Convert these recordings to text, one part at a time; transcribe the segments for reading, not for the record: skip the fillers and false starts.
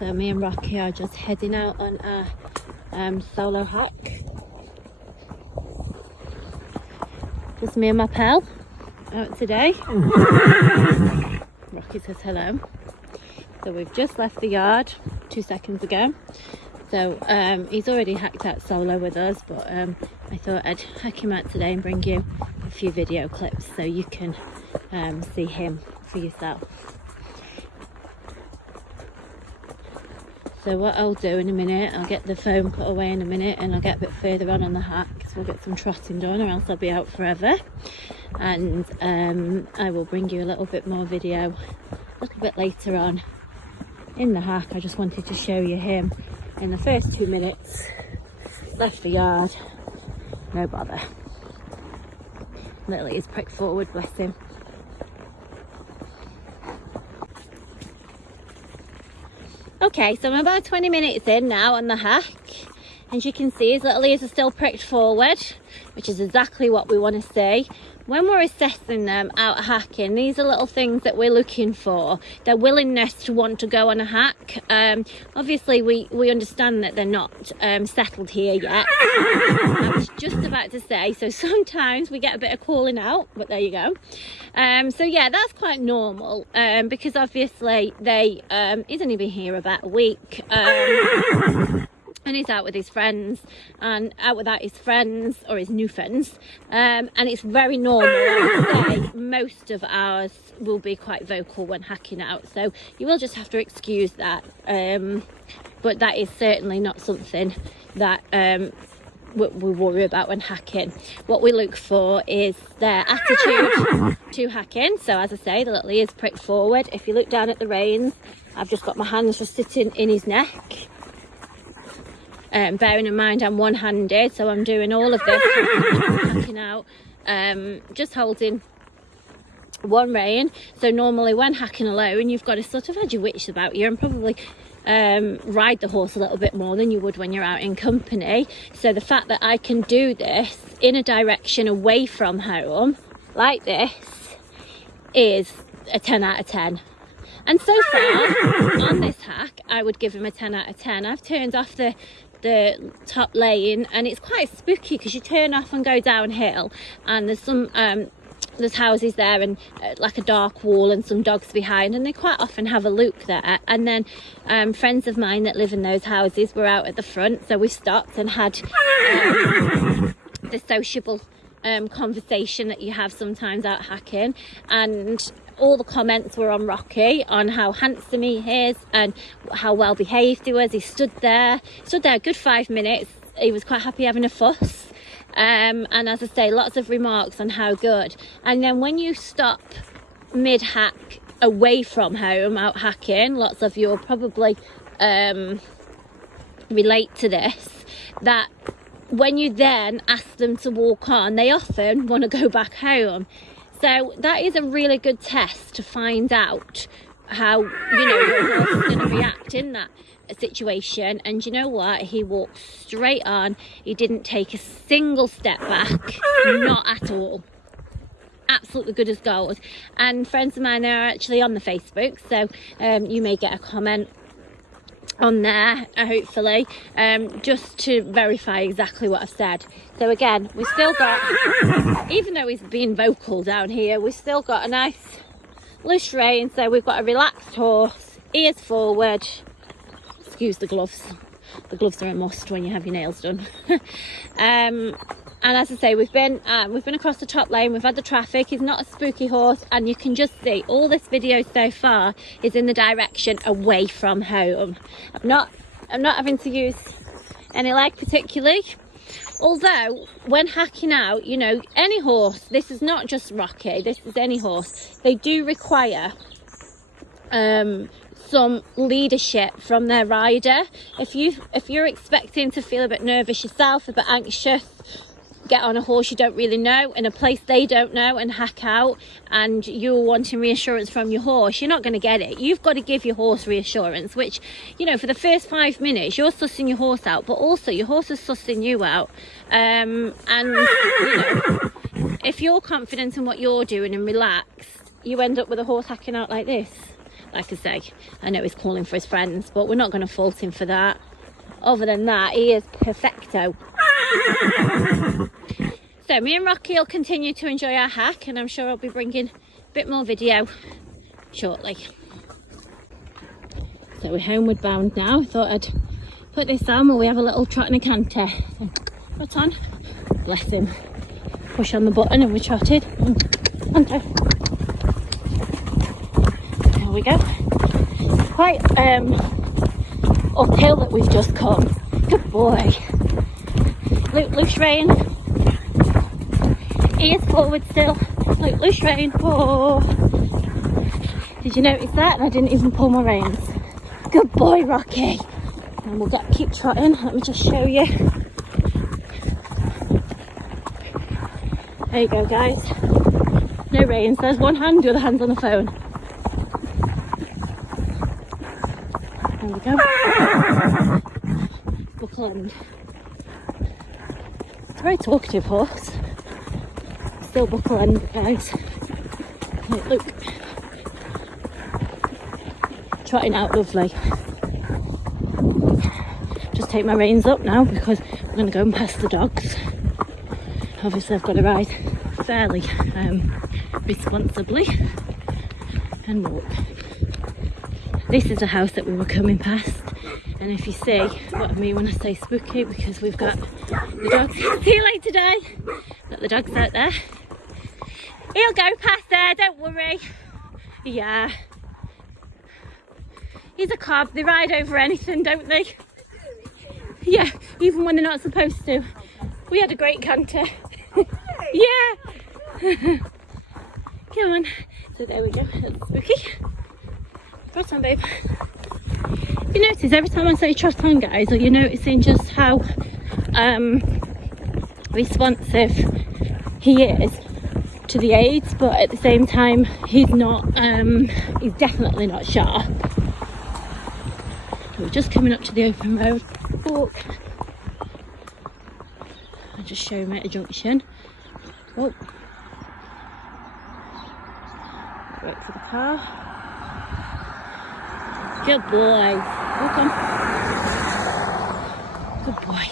So me and Rocky are just heading out on our solo hack. Just me and my pal out today. Rocky says hello. So we've just left the yard 2 seconds ago. So he's already hacked out solo with us, but I thought I'd hack him out today and bring you a few video clips so you can see him for yourself. So what I'll do in a minute, I'll get the phone put away in a minute and I'll get a bit further on the hack, so we'll get some trotting done, or else I'll be out forever. And I will bring you a little bit more video a little bit later on in the hack. I just wanted to show you him in the first 2 minutes. Left the yard, no bother. Little is pricked forward, bless him. Okay, so I'm about 20 minutes in now on the hack, and as you can see his little ears are still pricked forward, which is exactly what we want to see. When we're assessing them out hacking, these are little things that we're looking for. Their willingness to want to go on a hack. Obviously we understand that they're not settled here yet. I was just about to say, so sometimes we get a bit of calling out, but there you go. So yeah, that's quite normal, because obviously they he's only been here about a week. And he's out with his friends, and out without his friends, or his new friends, and it's very normal. I would say most of ours will be quite vocal when hacking out, so you will just have to excuse that, but that is certainly not something that we worry about when hacking. What we look for is their attitude to hacking. So as I say, the little ears pricked forward. If you look down at the reins, I've just got my hands just sitting in his neck. Bearing in mind I'm one-handed, so I'm doing all of this hacking out, just holding one rein. So normally when hacking alone, you've got to sort of have your wits about you and probably ride the horse a little bit more than you would when you're out in company. So the fact that I can do this in a direction away from home like this is a 10 out of 10. And so far on this hack, I would give him a 10 out of 10. I've turned off the top lane, and it's quite spooky because you turn off and go downhill, and there's some there's houses there, and like a dark wall, and some dogs behind, and they quite often have a look there. And then friends of mine that live in those houses were out at the front, so we stopped and had the sociable conversation that you have sometimes out hacking, and all the comments were on Rocky, on how handsome he is and how well behaved he was. He stood there a good 5 minutes. He was quite happy having a fuss, and as I say, lots of remarks on how good. And then when you stop mid-hack away from home out hacking, lots of you will probably relate to this, that when you then ask them to walk on, they often want to go back home. So that is a really good test to find out how, your horse is going to react in that situation. And you know what? He walked straight on. He didn't take a single step back, not at all. Absolutely good as gold. And friends of mine are actually on the Facebook, so you may get a comment on there, hopefully, just to verify exactly what I've said. So again, we've still got, even though he's been vocal down here, we've still got a nice loose rein. So we've got a relaxed horse, ears forward. Excuse the gloves. The gloves are a must when you have your nails done. And as I say, we've been across the top lane. We've had the traffic. He's not a spooky horse, and you can just see all this video so far is in the direction away from home. I'm not having to use any leg particularly. Although when hacking out, any horse, this is not just Rocky, this is any horse, they do require some leadership from their rider. If you're expecting to feel a bit nervous yourself, a bit anxious, get on a horse you don't really know in a place they don't know and hack out, and you're wanting reassurance from your horse, you're not going to get it. You've got to give your horse reassurance, which, for the first 5 minutes you're sussing your horse out, but also your horse is sussing you out. And if you're confident in what you're doing and relaxed, you end up with a horse hacking out like this. like I say, I know he's calling for his friends, but we're not going to fault him for that. Other than that, he is perfecto. So me and Rocky will continue to enjoy our hack, and I'm sure I'll be bringing a bit more video shortly. So we're homeward bound now. I thought I'd put this on while we have a little trot and a canter. So, trot on. Bless him. Push on the button and we trotted. There we go. Quite uphill that we've just come. Good boy. Loose rein. Ears forward still. Loose rein. Oh. Did you notice that? I didn't even pull my reins. Good boy, Rocky. And we'll keep trotting. Let me just show you. There you go, guys. No reins. There's one hand, the other hand's on the phone. There we go. Buckle end. It's a very talkative horse. Still buckle end, guys. Look. Trotting out lovely. Just take my reins up now because I'm going to go and pass the dogs. Obviously I've got to ride fairly responsibly and walk. This is a house that we were coming past, and if you see what I mean when I say spooky, because we've got the dogs. See you later today. Got the dogs out there. He'll go past there, don't worry. Yeah. He's a cob, they ride over anything, don't they? Yeah, even when they're not supposed to. We had a great canter. Yeah. Come on. So there we go, that's spooky. Trot on, babe. You notice every time I say trot on, guys, are you noticing just how responsive he is to the aids, but at the same time he's not, he's definitely not sharp. We're just coming up to the open road. Walk. I'll just show him at a junction. Oh. Wait for the car. Good boy. Welcome. Good boy.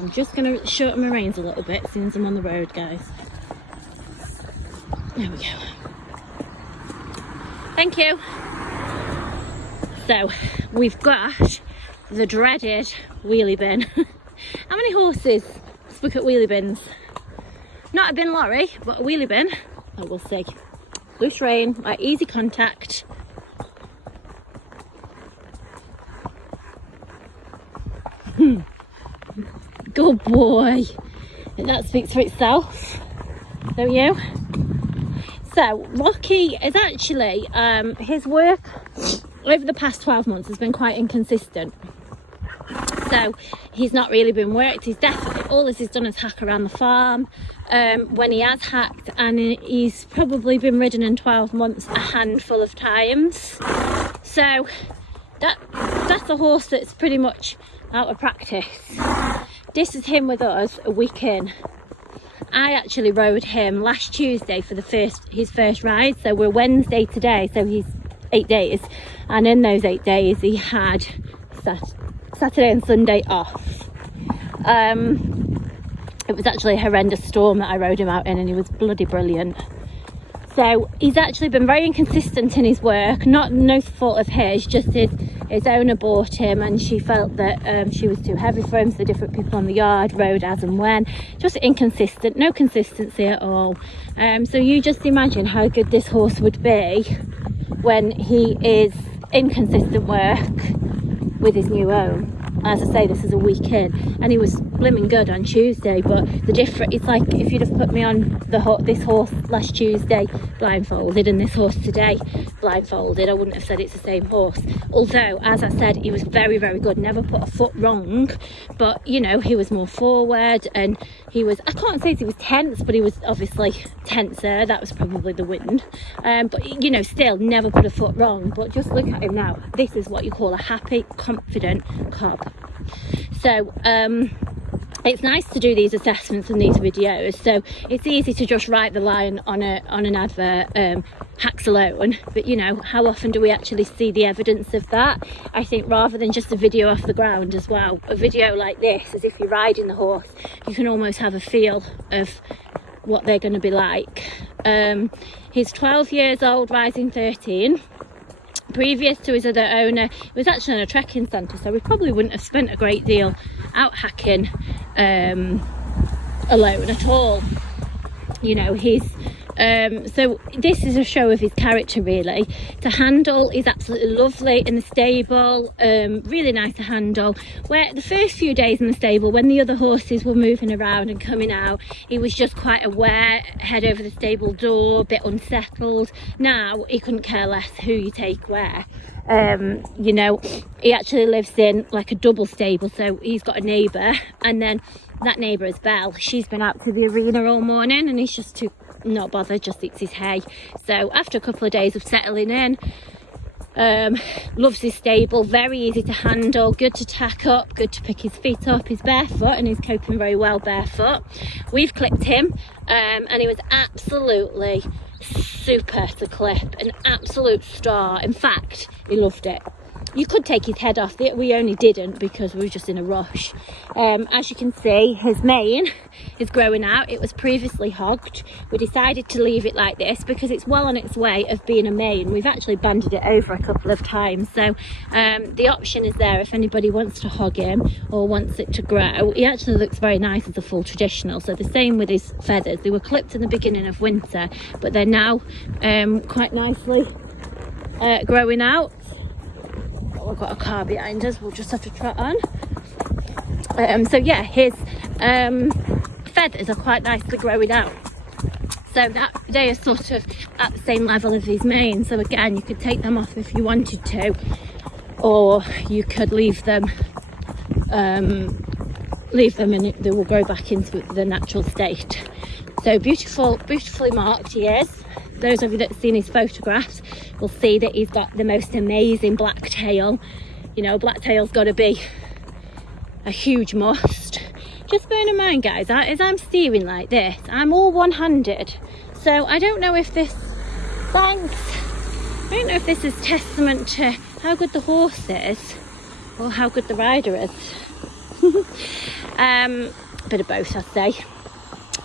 I'm just going to shorten my reins a little bit as soon as I'm on the road, guys. There we go. Thank you. So, we've got the dreaded wheelie bin. How many horses look at wheelie bins? Not a bin lorry, but a wheelie bin. Oh, we'll see. Loose rein, like easy contact. Good boy. And that speaks for itself, don't you? So, Rocky is actually, his work over the past 12 months has been quite inconsistent. So he's not really been worked. He's definitely, all he's done is hack around the farm when he has hacked, and he's probably been ridden in 12 months a handful of times. So that's a horse that's pretty much out of practice. This is him with us a week in. I actually rode him last Tuesday for his first ride, so we're Wednesday today, so he's 8 days, and in those 8 days he had Saturday and Sunday off. It was actually a horrendous storm that I rode him out in, and he was bloody brilliant. So he's actually been very inconsistent in his work, no fault of his, just his owner bought him and she felt that she was too heavy for him, so different people on the yard rode as and when. Just inconsistent, no consistency at all. So you just imagine how good this horse would be when he is in consistent work with his new own. As I say, this is a week in, and he was blimmin' good on Tuesday, but it's like if you'd have put me on this horse last Tuesday blindfolded and this horse today blindfolded, I wouldn't have said it's the same horse. Although, as I said, he was very, very good, never put a foot wrong, but you know, he was more forward, and he was, I can't say he was tense, but he was obviously tenser. That was probably the wind, but you know, still never put a foot wrong. But just look at him now. This is what you call a happy, confident cob. So it's nice to do these assessments and these videos, so it's easy to just write the line on an advert, hacks alone, but you know, how often do we actually see the evidence of that? I think rather than just a video off the ground as well, a video like this, as if you're riding the horse, you can almost have a feel of what they're going to be like. He's 12 years old, rising 13. Previous to his other owner, he was actually in a trekking centre, so we probably wouldn't have spent a great deal out hacking alone at all. You know, he's so this is a show of his character really. To handle, he's absolutely lovely in the stable, really nice to handle. Where the first few days in the stable, when the other horses were moving around and coming out, he was just quite aware, head over the stable door, a bit unsettled. Now he couldn't care less who you take where. You know, he actually lives in like a double stable, so he's got a neighbour, and then that neighbour is Belle. She's been out to the arena all morning and he's just too not bothered, just eats his hay. So after a couple of days of settling in, loves his stable, very easy to handle, good to tack up, good to pick his feet up. He's barefoot and he's coping very well barefoot. We've clipped him, and he was absolutely super to clip, an absolute star. In fact, he loved it. You could take his head off, we only didn't because we were just in a rush. As you can see, his mane is growing out. It was previously hogged. We decided to leave it like this because it's well on its way of being a mane. We've actually banded it over a couple of times, so the option is there if anybody wants to hog him or wants it to grow. He actually looks very nice as a full traditional. So the same with his feathers. They were clipped in the beginning of winter, but they're now quite nicely growing out. We've got a car behind us, we'll just have to trot on. So yeah, his feathers are quite nicely growing out, so that they are sort of at the same level as his mane. So again, you could take them off if you wanted to, or you could leave them and they will grow back into the natural state. So beautifully marked he is. Those of you that have seen his photographs will see that he's got the most amazing black tail. You know, black tail's got to be a huge must. Just bear in mind, guys, as I'm steering like this, I'm all one-handed. So I don't know if this, I don't know if this is testament to how good the horse is or how good the rider is. Bit of both, I'd say.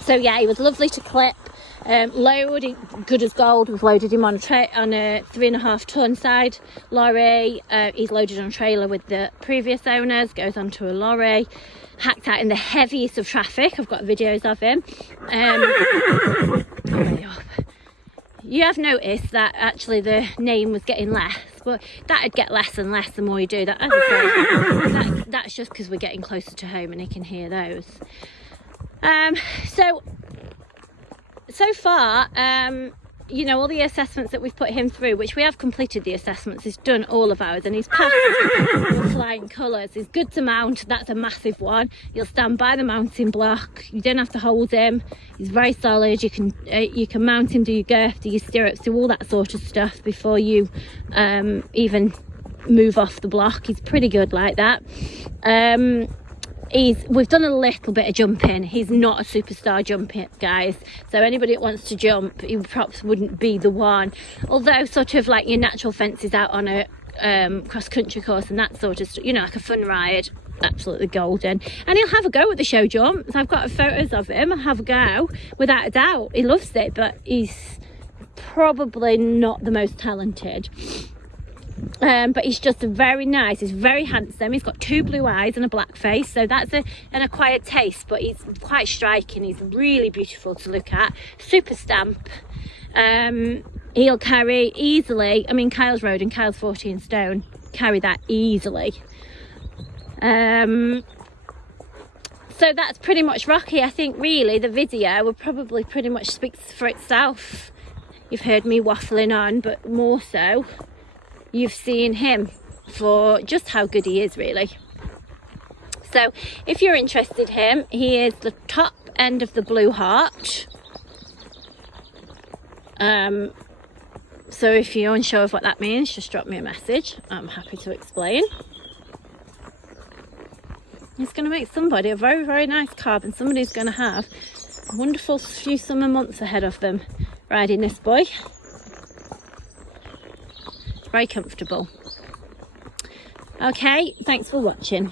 So yeah, he was lovely to clip. Load, good as gold. We've loaded him on a 3.5 ton side lorry. He's loaded on a trailer with the previous owners, goes onto a lorry, hacked out in the heaviest of traffic. I've got videos of him. You have noticed that actually the name was getting less, but that'd get less and less the more you do that. As I say, that's just because we're getting closer to home and he can hear those. So far, you know, all the assessments that we've put him through, which we have completed the assessments, he's done all of ours and he's passed with flying colours. He's good to mount, that's a massive one. He'll stand by the mounting block, you don't have to hold him, he's very solid. You can mount him, do your girth, do your stirrups, do all that sort of stuff before you even move off the block. He's pretty good like that. We've done a little bit of jumping. He's not a superstar jumping, guys. So anybody that wants to jump, he perhaps wouldn't be the one. Although sort of like your natural fences out on a cross-country course and that sort of stuff, you know, like a fun ride, absolutely golden. And he'll have a go at the show jumps. I've got photos of him. I'll have a go, without a doubt. He loves it, but he's probably not the most talented. But he's just very nice. He's very handsome. He's got 2 blue eyes and a black face, so that's an acquired taste, but he's quite striking. He's really beautiful to look at. Super stamp. He'll carry easily, I mean, Kyle's rode and Kyle's 14 stone, carry that easily. So that's pretty much Rocky. I think really the video will probably pretty much speaks for itself. You've heard me waffling on, but more so you've seen him for just how good he is, really. So if you're interested in him, he is the top end of the blue heart. So if you're unsure of what that means, just drop me a message. I'm happy to explain. It's going to make somebody a very, very nice carb, and somebody's going to have a wonderful few summer months ahead of them riding this boy. Very comfortable. Okay, thanks for watching.